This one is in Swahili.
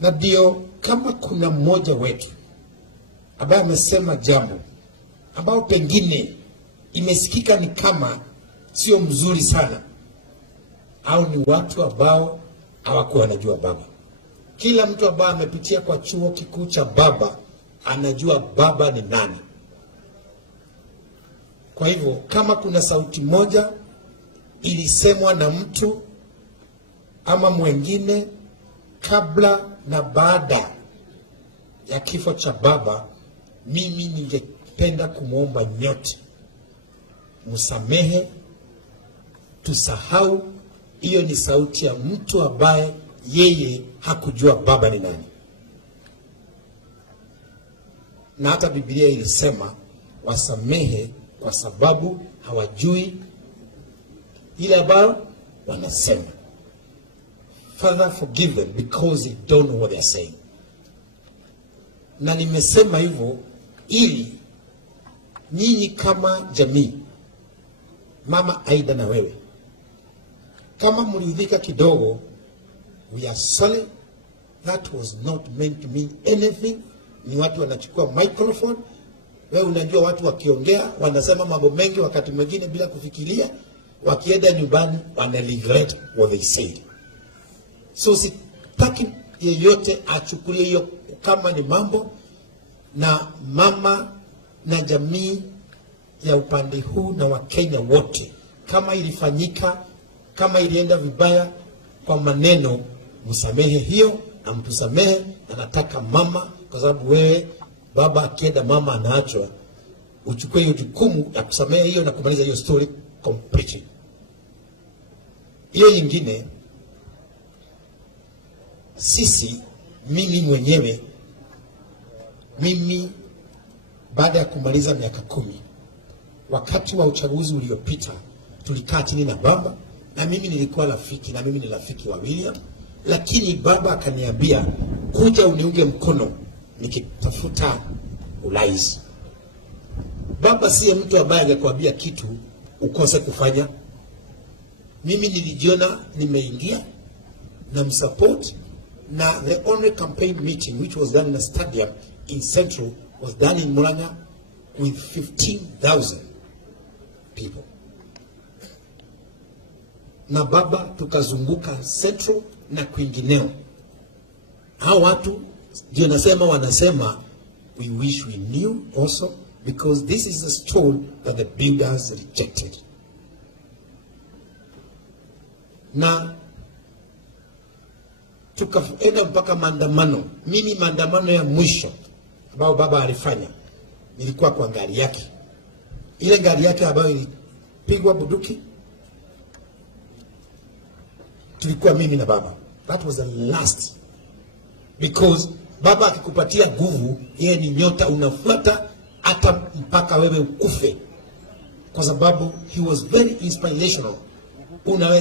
Na ndio kama kuna mmoja wetu ambaye amesema jambo ambao pengine imesikika ni kama sio mzuri sana, au ni watu ambao hawakuwa wanajua baba. Kila mtu ambaye amepitia kwa chuo kikuu cha baba anajua baba ni nani. Kwa hivyo kama kuna sauti moja ilisemwa na mtu ama mwengine kabla na baada ya kifo cha baba, mimi ningependa kumwomba nyote msamehe, tusahau. Hiyo ni sauti ya mtu ambaye yeye hakujua baba ni nani. Na hata Biblia ilisema wasamehe kwa sababu hawajui ile ambayo wanasema. Father, forgive them because they don't know what they are saying. Na nimesema hivyo ili nyinyi kama jamii, Mama Aida na wewe, kama mridhika kidogo, we are sorry. That was not meant to mean anything. Ni watu wanachukua microphone. Wewe unajua watu wakiongea wanasema mambo mengi wakati mwingine bila kufikiria, wakienda nyumbani wana regret what they said. So sitaki yeyote achukulie hiyo kama ni mambo, na mama na jamii ya upande huu na Wakenya wote, kama ilifanyika, kama ilienda vibaya kwa maneno, msamehe hiyo na mtusamehe. Na nataka mama, kwa sababu wewe baba akienda mama anaachwa, uchukue hiyo jukumu ya kusamehe hiyo na kumaliza hiyo story completely. Hiyo nyingine, sisi, mimi mwenyewe, mimi baada ya kumaliza miaka 10, wakati wa uchaguzi uliopita, tulikaa chini na baba, na mimi nilikuwa rafiki, na mimi ni rafiki wa William, lakini baba akaniambia kuja uniunge mkono nikitafuta urais. Baba siye mtu ambaye angekuambia kitu ukose kufanya. Mimi nilijiona nimeingia na msupport, na the only campaign meeting which was done in a stadium in Central was done in Mwangi with 15,000 people. Na baba tukazunguka Central na kwingineo. Hao watu ndio wanasema we wish we knew also, because this is a stone that the builders rejected. Na tukaenda mpaka maandamano. Mimi maandamano ya mwisho ambao baba alifanya nilikuwa kwa gari yake. Ile gari yake ambayo ilipigwa bunduki, tulikuwa mimi na baba. That was the last. Because baba akikupatia nguvu, yeye ni nyota, unafuata hata mpaka wewe ukufe, kwa sababu he was very inspirational. Unaweza